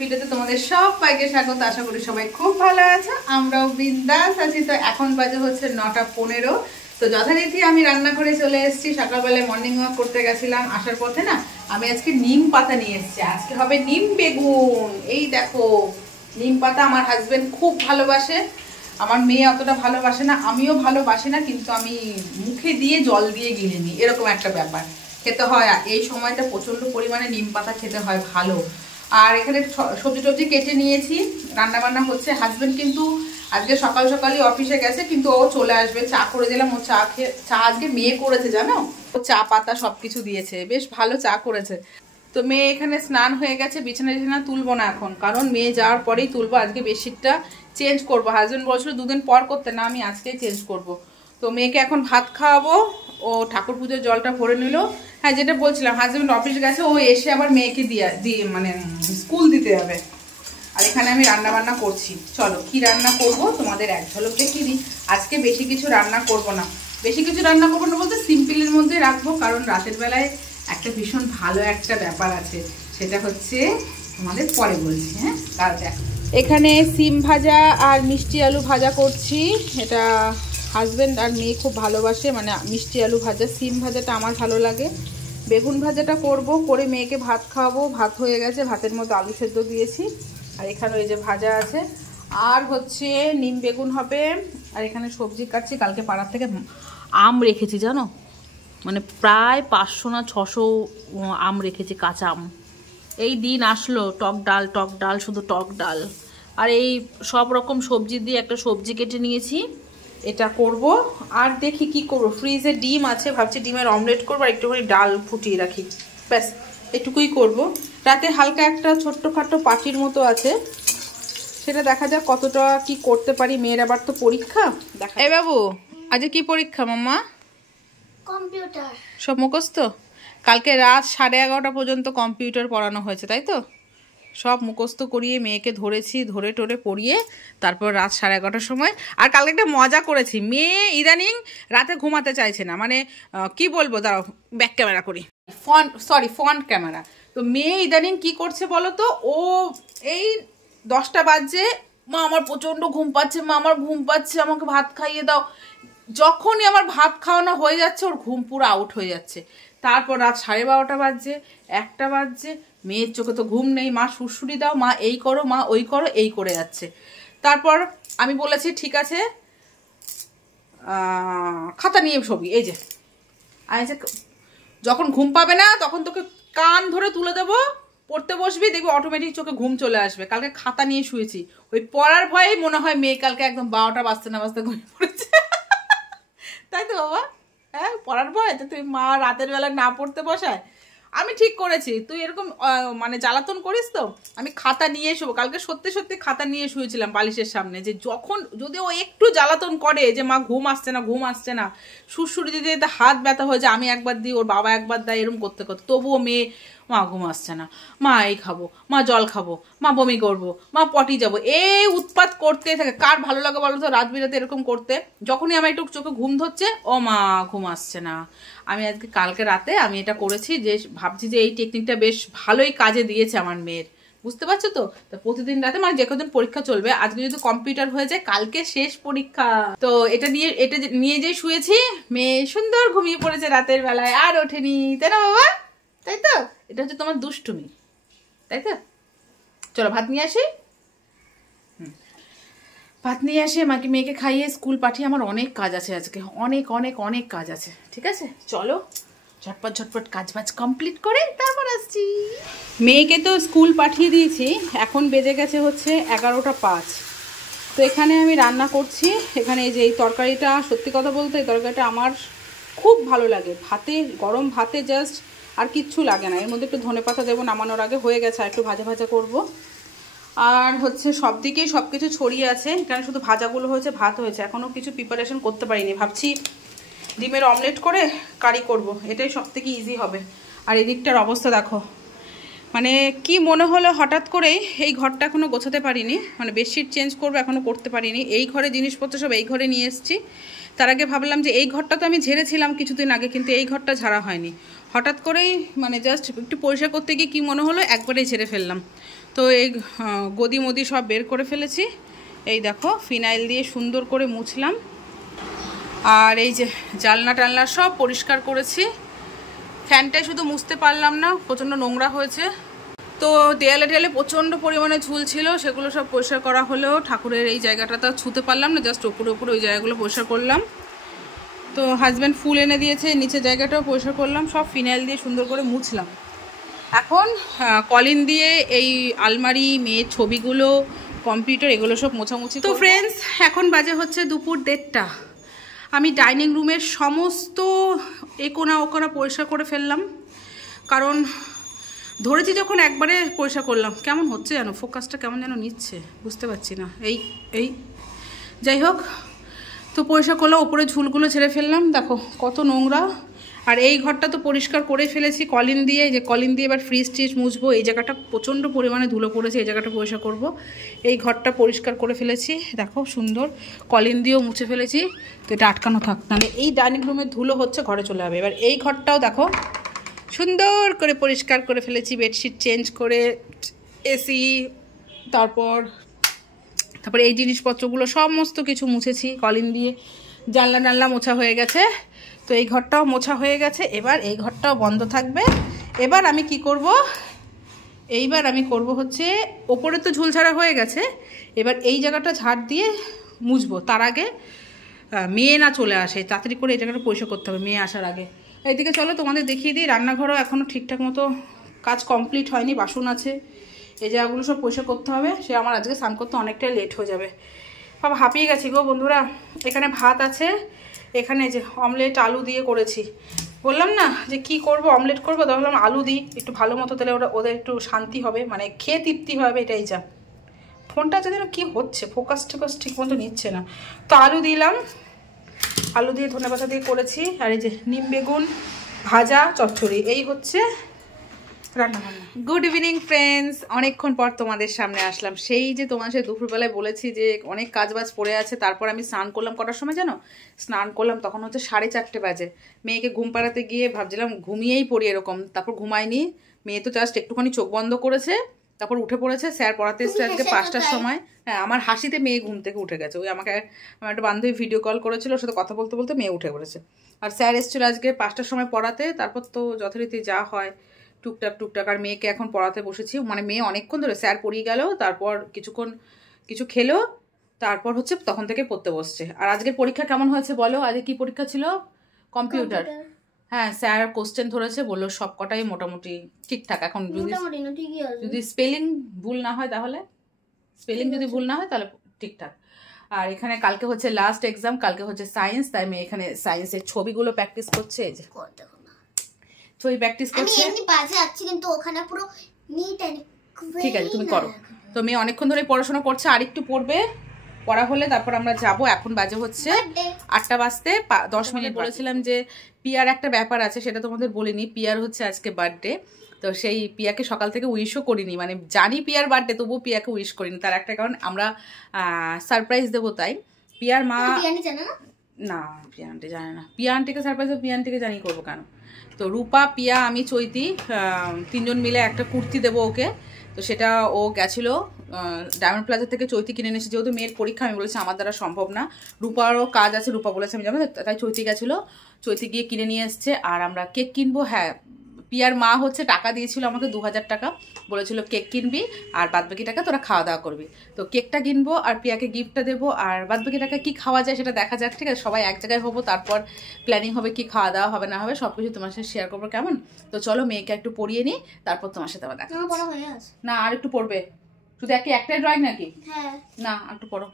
ভিডিওতে তোমাদের সবাইকে স্বাগত। আশা করি সবাই খুব ভালো আছো, আমরাও বিন্দাস আছি। তো এখন বাজে হচ্ছে 9:15। তো যথারীতি আমি রান্না করে চলে এসেছি। সকালবেলায় মর্নিং ওয়াক করতে গেছিলাম, আসার পথে না আমি আজকে নিম পাতা নিয়ে এসেছি। আজকে হবে নিম বেগুন। এই দেখো নিম পাতা আমার হাজবেন্ড খুব ভালোবাসে, আমার মেয়ে অতটা ভালোবাসে না, আমিও ভালোবাসি না, কিন্তু আমি মুখে দিয়ে জল দিয়ে গিলে নিই, এরকম একটা ব্যাপার। খেতে হয় এই সময়টা প্রচণ্ড পরিমাণে নিম পাতা খেতে হয়, ভালো। আর এখানে সবজি টবজি কেটে নিয়েছি, রান্না বান্না হচ্ছে। হাজবেন্ড কিন্তু আজকে সকাল সকালই অফিসে গেছে, কিন্তু ও চলে আসবে। চা করে দিলাম, ও চা আজকে মেয়ে করেছে জানো, ও চা পাতা সব কিছু দিয়েছে, বেশ ভালো চা করেছে। তো মেয়ে এখানে স্নান হয়ে গেছে, বিছানা তুলবো না এখন, কারণ মেয়ে যাওয়ার পরেই তুলবো। আজকে বেডশিটটা চেঞ্জ করবো, হাজবেন্ড বলছিল 2 দিন পর করতে, না আমি আজকেই চেঞ্জ করব। তো মেয়েকে এখন ভাত খাওয়াবো, ও ঠাকুর পুজোর জলটা ভরে নিল। হ্যাঁ, যেটা বলছিলাম, হাজবেন্ড অফিস গেছে, ও এসে আবার মেয়েকে দিয়ে মানে স্কুল দিতে যাবে। আর এখানে আমি রান্না বান্না করছি। চলো কি রান্না করব তোমাদের এক ঝলক দেখিয়ে দিই। আজকে বেশি কিছু রান্না করব না, বলতে সিম্পলের মধ্যে রাখবো, কারণ রাতের বেলায় একটা ভীষণ ভালো একটা ব্যাপার আছে, সেটা হচ্ছে তোমাদের পরে বলছি। হ্যাঁ, কাল দেখো। এখানে সিম ভাজা আর মিষ্টি আলু ভাজা করছি। এটা হাজবেন্ড আর মেয়ে খুব ভালোবাসে, মানে মিষ্টি আলু ভাজা। সিম ভাজাটা আমার ভালো লাগে। বেগুন ভাজাটা করব, করে মেয়েকে ভাত খাওয়াবো। ভাত হয়ে গেছে, ভাতের মধ্যে আলু সেদ্ধ দিয়েছি। আর এখানে ওই যে ভাজা আছে, আর হচ্ছে নিম বেগুন হবে। আর এখানে সবজি কাটছি। কালকে পাড়ার থেকে আম রেখেছি জানো, মানে প্রায় 500 না 600 আম রেখেছি, কাঁচা আম। এই দিন আসলো, টক ডাল, শুধু টক ডাল। আর এই সব রকম সবজি দিয়ে একটা সবজি কেটে নিয়েছি, এটা করব। আর দেখি কি করব, ফ্রিজে ডিম আছে, ভাবছি ডিমের অমলেট করবো, আর একটুখানি ডাল ফুটিয়ে রাখি, ব্যাস এটুকুই করব। রাতে হালকা একটা ছোট্টখাটো পার্টির মতো আছে, সেটা দেখা যাক কতটা কি করতে পারি। মেয়ের আবার তো পরীক্ষা। দেখা এই বাবু, আজকে কি পরীক্ষা মাম্মা? কম্পিউটার। সব মুখস্থ? কালকে রাত 11:30 পর্যন্ত কম্পিউটার পড়ানো হয়েছে, তাই তো? সব মুখস্থ করিয়ে মেয়েকে ধরে টরে পড়িয়ে তারপর রাত 11:30 সময়। আর কালকে একটা মজা করেছি, মেয়ে ইদানিং রাতে ঘুমাতে চাইছে না, মানে কি বলবো, দাঁড়াও ব্যাক ক্যামেরা করি, ফ্রন্ট ক্যামেরা। তো মেয়ে ইদানিং কি করছে বলো তো, ও এই 10টা বাজে, মা আমার প্রচণ্ড ঘুম পাচ্ছে, আমাকে ভাত খাইয়ে দাও। যখনই আমার ভাত খাওয়ানো হয়ে যাচ্ছে, ওর ঘুম পুরো আউট হয়ে যাচ্ছে। তারপর রাত 12:30 বাজছে, 1টা বাজছে, মেয়ের চোখে তো ঘুম নেই, মা সুড়সুড়ি দাও, মা এই করো, মা ওই করো, এই করে যাচ্ছে। তারপর আমি বলেছি ঠিক আছে, খাতা নিয়ে ছবি, এই যে আমি যে যখন ঘুম পাবে না তখন তোকে কান ধরে তুলে দেবো, পড়তে বসবি, দেখবি অটোমেটিক চোখে ঘুম চলে আসবে। কালকে খাতা নিয়ে শুয়েছি, ওই পড়ার ভয়েই মনে হয় মেয়ে কালকে একদম 12টা বাজতে না বাজতে ঘুমিয়ে পড়েছে। তাই তো বাবা? হ্যাঁ, পড়ার ভয় তো তুই মা রাতের বেলা না পড়তে বসায়। আমি ঠিক করেছি, তুই এরকম মানে জ্বালাতন করিস তো আমি খাতা নিয়ে শুবো। কালকে সত্যি সত্যি খাতা নিয়ে শুয়েছিলাম বালিশের সামনে, যে যখন যদি ও একটু জ্বালাতন করে যে মা ঘুম আসছে না, সুরসুরি দিতে দিতে হাত ব্যথা হয়ে যায়, আমি একবার দিই, ওর বাবা একবার দেয়, এরকম করতে করতে তবুও মেয়ে, মা ঘুম আসছে না, মা এই খাবো, মা জল খাবো, মা বমি করবো, মা পটি যাবো, এই উৎপাত করতে থাকে। কার ভালো লাগে বলো তো রাত বিরাতে এরকম করতে? যখনই আমার একটু চোখে ঘুম ধরছে, ও মা ঘুম আসছে না। আমি আজকে কালকে রাতে আমি এটা করেছি, যে ভাবছি যে এই টেকনিকটা বেশ ভালোই কাজে দিয়েছে আমার মেয়ের, বুঝতে পারছো তো? প্রতিদিন রাতে, মানে যে কদিন পরীক্ষা চলবে, আজকে যদি কম্পিউটার হয়ে যায় কালকে শেষ পরীক্ষা, তো এটা নিয়ে যে শুয়েছি, মেয়ে সুন্দর ঘুমিয়ে পড়েছে রাতের বেলায়, আর ওঠেনি, তাই না বাবা? তাই তো? এটা হচ্ছে তোমার দুষ্টুমি, তাই তো? চলো ভাত নিয়ে আসি। ভাত নিয়ে আসে মেয়েকে খাইয়ে স্কুল পাঠিয়ে আমার অনেক কাজ আছে আজকে, অনেক কাজ আছে। ঠিক আছে, চলো ঝটপট কাজ বাজ কমপ্লিট করে তারপর আসছি। মেয়েকে তো স্কুল পাঠিয়ে দিয়েছি, এখন বেজে গেছে হচ্ছে 11:05। তো এখানে আমি রান্না করছি। এখানে এই যে এই তরকারিটা, সত্যি কথা বলতে এই তরকারিটা আমার খুব ভালো লাগে, ভাতে, গরম ভাতে জাস্ট, আর কিচ্ছু লাগে না। এর মধ্যে একটু ধনেপাতা দেবো নামানোর আগে, হয়ে গেছে, আর একটু ভাজা করবো। আর হচ্ছে সব দিকেই সব কিছু ছড়িয়ে আছে, এখানে শুধু ভাজাগুলো হয়েছে, ভাত হয়েছে, এখনও কিছু প্রিপারেশন করতে পারিনি। ভাবছি ডিমের অমলেট করে কারি করব, এটাই সব থেকে ইজি হবে। আর এদিকটার অবস্থা দেখো, মানে কি মনে হলো হঠাৎ করেই, এই ঘরটা এখনও গোছাতে পারিনি, মানে বেডশিট চেঞ্জ করবো এখনও করতে পারিনি। এই ঘরে জিনিসপত্র সব এই ঘরে নিয়ে এসেছি। তার আগে ভাবলাম যে এই ঘরটা তো আমি ঝেড়েছিলাম কিছুদিন আগে, কিন্তু এই ঘরটা ঝাড়া হয়নি। হঠাৎ করেই মানে জাস্ট একটু পরিষ্কার করতে গিয়ে কী মনে হলো একবারেই ছেড়ে ফেললাম। তো এই গদি মদি সব বের করে ফেলেছি। এই দেখো ফিনাইল দিয়ে সুন্দর করে মুছলাম। আর এই যে জানলা টালনা সব পরিষ্কার করেছি। ফ্যানটাই শুধু মুছতে পারলাম না, প্রচণ্ড নোংরা হয়েছে। তো দেয়ালে দেয়ালে প্রচণ্ড পরিমাণে ঝুল ছিল, সেগুলো সব পরিষ্কার করা হলেও ঠাকুরের এই জায়গাটা তো ছুঁতে পারলাম না, জাস্ট ওপরে ওপরে ওই জায়গাগুলো পরিষ্কার করলাম। তো হাজব্যান্ড ফুল এনে দিয়েছে, নিচে জায়গাটাও পরিষ্কার করলাম, সব ফিনাইল দিয়ে সুন্দর করে মুছলাম। এখন কলিন দিয়ে এই আলমারি, মেয়ের ছবিগুলো, কম্পিউটার, এগুলো সব মোছামুছি। তো ফ্রেন্ডস, এখন বাজে হচ্ছে দুপুর 1:30। আমি ডাইনিং রুমের সমস্ত কোণা ওকোনা পরিষ্কার করে ফেললাম, কারণ ধরেছি যখন একবারে পরিষ্কার করলাম। কেমন হচ্ছে যেন, ফোকাসটা কেমন যেন নিচ্ছে, বুঝতে পারছি না। এই যাই হোক, তো পরিষ্কার করলাম, ওপরে ঝুলগুলো ছেড়ে ফেললাম। দেখো কত নোংরা। আর এই ঘরটা তো পরিষ্কার করে ফেলেছি কলিন দিয়ে, যে কলিন দিয়ে এবার ফ্রিজ ট্রিজ মুছবো। এই জায়গাটা প্রচণ্ড পরিমাণে ধুলো পড়েছে, এই জায়গাটা পরিষ্কার করব। এই ঘরটা পরিষ্কার করে ফেলেছি, দেখো সুন্দর কলিন দিয়েও মুছে ফেলেছি। তো এটা আটকানো থাক, নাহলে এই ডাইনিং রুমের ধুলো হচ্ছে ঘরে চলে যাবে। এবার এই ঘরটাও দেখো সুন্দর করে পরিষ্কার করে ফেলেছি, বেডশিট চেঞ্জ করে, এসি, তারপর এই জিনিসপত্রগুলো সমস্ত কিছু মুছেছি কলিন দিয়ে। জানলা টানলা মোছা হয়ে গেছে। তো এই ঘরটাও মোছা হয়ে গেছে। এবার এই ঘরটাও বন্ধ থাকবে। এবার আমি কি করব, এইবার আমি করব হচ্ছে, ওপরে তো ঝুল ছাড়া হয়ে গেছে, এবার এই জায়গাটা ঝাড় দিয়ে মুছবো। তার আগে মেয়ে না চলে আসে, তাড়াতাড়ি করে এই জায়গাটা পরিষ্কার করতে হবে মেয়ে আসার আগে। এইদিকে চলো তোমাদের দেখিয়ে দিই, রান্নাঘরও এখনও ঠিকঠাক মতো কাজ কমপ্লিট হয়নি, বাসন আছে, এই জায়গাগুলো সব পরিষ্কার করতে হবে। সে আমার আজকে স্নান করতে অনেকটাই লেট হয়ে যাবে। বাবা হাঁপিয়ে গেছি গো বন্ধুরা। এখানে ভাত আছে, এখানে যে অমলেট আলু দিয়ে করেছি। বললাম না যে কি করব, অমলেট করবো, তো ভাবলাম আলু দিই একটু ভালো মতো, তাহলে ওদের একটু শান্তি হবে, মানে খেয়ে তৃপ্তি হবে, এটাই যা। ফোনটা যদি কি হচ্ছে, ফোকাস টোকাস ঠিক মতো নিচ্ছে না। তো আলু দিলাম, আলু দিয়ে ধনেপাতা দিয়ে করেছি। আর এই যে নিম বেগুন ভাজা, চচ্চড়ি, এই হচ্ছে রান্না বান্না। গুড ইভিনিং ফ্রেন্ডস, অনেকক্ষণ পর তোমাদের সামনে আসলাম। সেই যে তোমার সাথে দুপুরবেলায় বলেছি যে অনেক কাজবাজ পড়ে আছে, তারপর আমি স্নান করলাম। কটার সময় জানো স্নান করলাম? তখন হচ্ছে 4:30 বাজে। মেয়েকে ঘুম পাড়াতে গিয়ে ভাবছিলাম ঘুমিয়েই পড়ি এরকম, তারপর ঘুমাইনি। মেয়ে তো জাস্ট একটুখানি চোখ বন্ধ করেছে, তারপর উঠে পড়েছে। স্যার পড়াতে এসছে আজকে 5টার সময়। হ্যাঁ, আমার হাসিতে মেয়ে ঘুম থেকে উঠে গেছে। ওই আমার একটা বান্ধবী ভিডিও কল করেছিল, ওর সাথে কথা বলতে বলতে মেয়ে উঠে পড়েছে। আর স্যার এসেছিল আজকে 5টার সময় পড়াতে। তারপর তো যথারীতি যা হয় টুকটাক। আর মেয়েকে এখন পড়াতে বসেছি, মানে মেয়ে অনেকক্ষণ ধরে স্যার পড়িয়ে গেল, তারপর কিছুক্ষণ কিছু খেলো, তারপর হচ্ছে তখন থেকে পড়তে বসছে। আর আজকের পরীক্ষা কেমন হয়েছে বলো? আজকে কি পরীক্ষা ছিল? কম্পিউটার। হ্যাঁ, স্যার কোশ্চেন ধরেছে, বললো সব কটাই মোটামুটি ঠিকঠাক। এখন যদি স্পেলিং ভুল না হয় তাহলে, স্পেলিং যদি ভুল না হয় তাহলে ঠিকঠাক। আর এখানে কালকে হচ্ছে লাস্ট এক্সাম, কালকে হচ্ছে সায়েন্স, তাই মেয়ে এখানে সায়েন্সের ছবিগুলো প্র্যাকটিস করছে। এই যে ছবি প্র্যাকটিস করছে। আমি পাশে আছি, কিন্তু ওখানে পুরো নিট এন্ড ক্লিন। ঠিক আছে, তুমি করো। তো মেয়ে অনেকক্ষণ ধরে পড়াশোনা করছে, আর একটু পড়বে, পড়া হলে তারপর আমরা যাব। এখন বাজে হচ্ছে 8টা বাজতে 10 মিনিট। বলেছিলাম যে পিয়ার একটা ব্যাপার আছে, সেটা তোমাদের বলিনি। পিয়ার হচ্ছে আজকে বার্থডে, তো সেই পিয়াকে সকাল থেকে উইশও করিনি, মানে জানি পিয়ার বার্থডে, তবুও পিয়াকে উইশ করিনি। তার একটা কারণ, আমরা সারপ্রাইজ দেবো তাই। পিয়ার মা না, পিয়া আন্টি জানে না। পিয়া আন্টিকে সারপ্রাইজ দেবো, পিয়া আন্টিকে জানি করবো কেন? তো রূপা, পিয়া, আমি, চৈতি 3জন মিলে একটা কুর্তি দেবো ওকে। তো সেটা ও গেছিলো ডায়মন্ড প্লাজা থেকে, চৈতি কিনে নিয়েছে। যেহেতু মেয়ের পরীক্ষা, আমি বলেছি আমার দ্বারা সম্ভব না, রূপারও কাজ আছে, রূপা বলেছে আমি যাবো, তাই চৈতি গেছিলো। চৈতি গিয়ে কিনে নিয়ে এসছে। আর আমরা কেক কিনবো। হ্যাঁ, পিয়ার মা হচ্ছে টাকা দিয়েছিল আমাকে 2000 টাকা, বলেছিল কেক কিনবি আর বাদবাকি টাকা তোরা খাওয়া দাওয়া করবি। তো কেকটা কিনবো আর পিয়াকে গিফটটা দেবো, আর বাদবাকি টাকা কি খাওয়া যায় সেটা দেখা যাক, ঠিক আছে? সবাই এক জায়গায় হবো, তারপর প্ল্যানিং হবে কি খাওয়া দাওয়া হবে না হবে, সব কিছু তোমার সাথে শেয়ার করবো, কেমন? তো চলো মেয়েকে একটু পড়িয়ে নিই, তারপর তোমার সাথে আবার দেখা। না, আর একটু পড়বে। শুধু একটাই ড্রয়িং নাকি? না, একটু পড়ো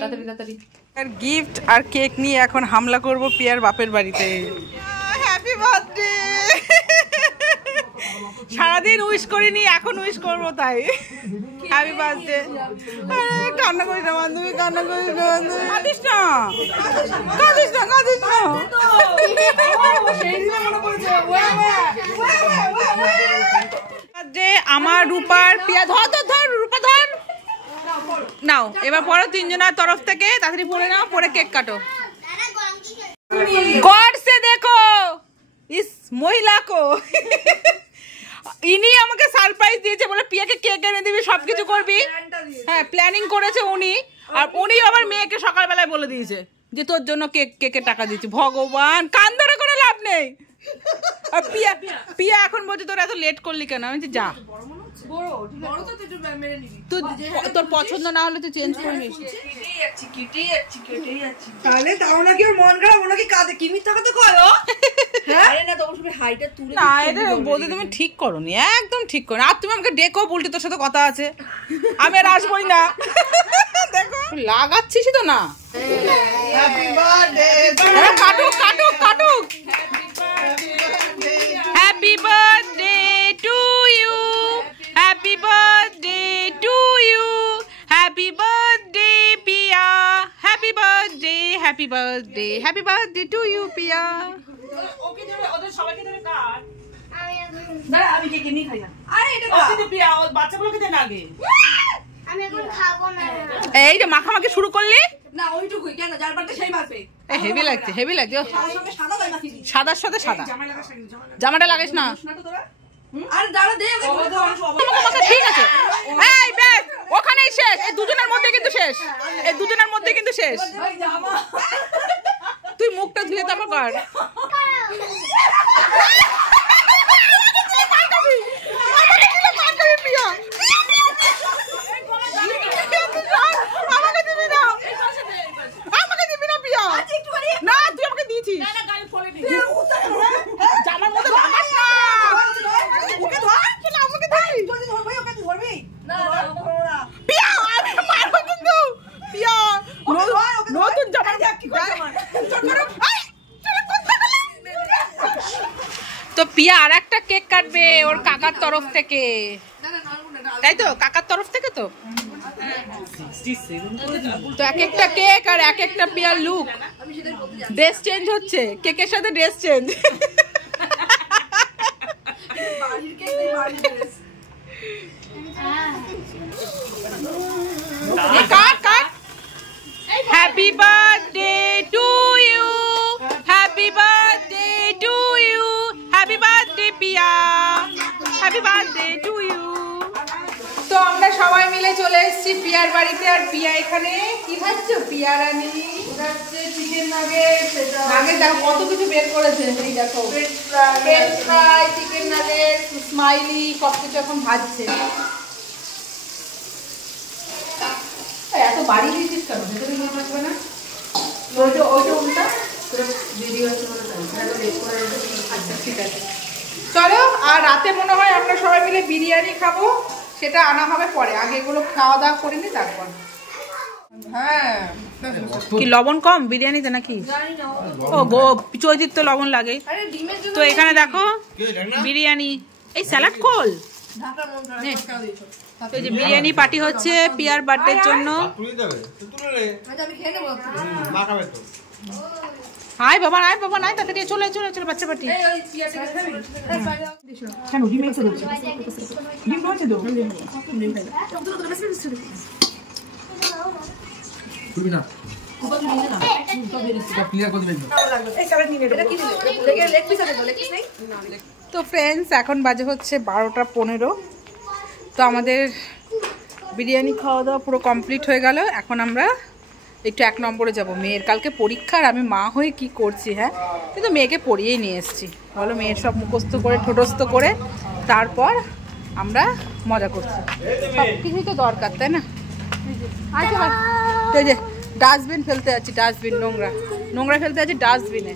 তাড়াতাড়ি। আর গিফট আর কেক নিয়ে এখন হামলা করব পিয়ার বাপের বাড়িতে। Happy birthday! সারাদিন উইশ করিনি, এখন উইশ করবো, তাই হ্যাপি বার্থডে। কান্না করিস না বান্ধবী, কান্না করিস না বান্ধবী, কাঁদিস না। আমার রূপার, পিয়া ধর রূপা ধর, নাও এবার পড়ো 3জনের তরফ থেকে, তাড়াতাড়ি পড়ে নাও, পরে কেক কাটো। গড সে দেখো, ইস মহিলা কো ইনি আমাকে সারপ্রাইজ দিয়েছে, বলে পিয়াকে কেক এনে দিবি, সবকিছু করবি। হ্যাঁ, প্ল্যানিং করেছে উনি, আর উনি আমার মেয়েকে সকালবেলায় বলে দিয়েছে যে তোর জন্য কেকের টাকা দিচ্ছি। ভগবান, কান ধরে কোনো লাভ নেই। আর পিয়া এখন বলছে তোর এত লেট করলি কেন? আমি যা তোর পছন্দ না হলে তুই চেঞ্জ করে নিস। তাহলে তাও নাকি ওর মন খারাপ, ওনাকে কাঁদে কি মিথ্যা কথা কয় ও? আরে না, তখন তুমি হাইটা তুলে না, এটা বলতে তুমি ঠিক করোনি, একদম ঠিক করো। আর তুমি আমাকে ডেকো, বলতে তোর সাথে কথা আছে, আমি আর আসবোই না। দেখো লাগাচ্ছিস তো না। হ্যাপি বার্থডে কাটুক কাটুক কাটুক। Happy birthday to you, happy birthday to you, happy birthday Piya, happy birthday, happy birthday, happy birthday to you Piya. Okay ধরে ওদের সবাইকে ধরে কাট। না আমি কেক নিয়ে খাই না। আরে এটা ওকে দে পিয়া, ও বাচ্চাগুলোকে দে না আগে। আমি এখন খাবো না। এই যে মাখামাখি শুরু করলি। না ওইটুকুই, কেন যার বাড়িতে সেই মারবে। হেভি লাগছে, হেভি লাগছে। সাদার সঙ্গে সাদা গায়ে মাখিয়ে দিই। সাদার সাথে সাদা জামাই লাগাস না কিন্তু, জামাই লাগাস জামাটা লাগাইস না। না তো তোরা। আর দাঁড়া দে ওকে ধরে দাও, আমি মাখামাখি ঠিক আছে। এই বেশ, ওখানেই শেষ। এই দুজনের মধ্যে কিন্তু শেষ, এই দুজনের মধ্যে কিন্তু শেষ। ওই জামা। তুই মুখটা ধুয়ে তারপর কর। না তুই আমাকে দিয়েছিস, জামার মধ্যে লাগাস না। ওকে ধর, আমাকে দিবি। তুই ধরবি, ওকে ধরবি। না না পিয়া, আমি মারবো কিন্তু। পিয়া, নতুন জামা কি করছ আমার? তো পিয়া আর একটা কেক কাটবে ওর কাকার তরফ থেকে, তাই তো? কাকার তরফ থেকে তো তো এক একটা কেক আর এক একটা পিয়ার লুক। ড্রেস চেঞ্জ হচ্ছে, কেকের সাথে ড্রেস চেঞ্জ। বাড়ির কেক নেই, বাড়ির dress. Cut cut. Happy birthday to you, happy birthday to you, happy birthday Piya, happy birthday to you. তো আমরা সবাই মিলে চলে এসেছি পিয়ার বাড়িতে। আর পিয়া এখানে কি খাচ্ছ? পিয়া রানী খাচ্ছে চিকেন নাগেট। নাগেট দেখো কত কিছু বের করেছে, এই দেখো French fry, chicken nugget, smiley, সব কিছু এখন ভাজছে। এত বাড়ি দিয়েছিস কেন? ভেতরে নিয়ে আসবে না? ওইটা উল্টা ভিডিও আছে বলে আচ্ছা ঠিক আছে। চলো, আর রাতে মনে হয় আমরা সবাই মিলে বিরিয়ানি খাবো, সেটা আনা হবে পরে। আগে এগুলো খাওয়া দাওয়া করে নি তারপর। হ্যাঁ, কি লবণ কম বিরিয়ানিতে নাকি? ও গো, চৈতির তো লবণ লাগে। তো এখানে দেখো বিরিয়ানি, এই স্যালাড খোল। এই যে বিরিয়ানি পার্টি হচ্ছে পিয়ার বার্থডের জন্য। আয় বাবা, আয় বাবা, নাই তাড়াতাড়ি চলে চলে চলে, বাচ্চা পার্টি। কেন ডিম এসে দিচ্ছে? ডিম রয়েছে তো। খুবই না। তো ফ্রেন্ডস, এখন বাজে হচ্ছে 12:15। তো আমাদের বিরিয়ানি খাওয়া দাওয়া পুরো কমপ্লিট হয়ে গেল। এখন আমরা একটু 1 নম্বরে যাব। মেয়ের কালকে পরীক্ষার, আমি মা হয়ে কি করছি। হ্যাঁ, কিন্তু মেয়েকে পড়িয়েই নিয়ে এসেছি। বলো, মেয়ের সব মুখস্থ করে ঠোঁটস্থ করে তারপর আমরা মজা করছি। সব কিছুই তো দরকার, তাই না? আচ্ছা, এই যে ডাস্টবিন ফেলতে যাচ্ছি, ডাস্টবিন নোংরা নোংরা ফেলতে যাচ্ছি ডাস্টবিনে।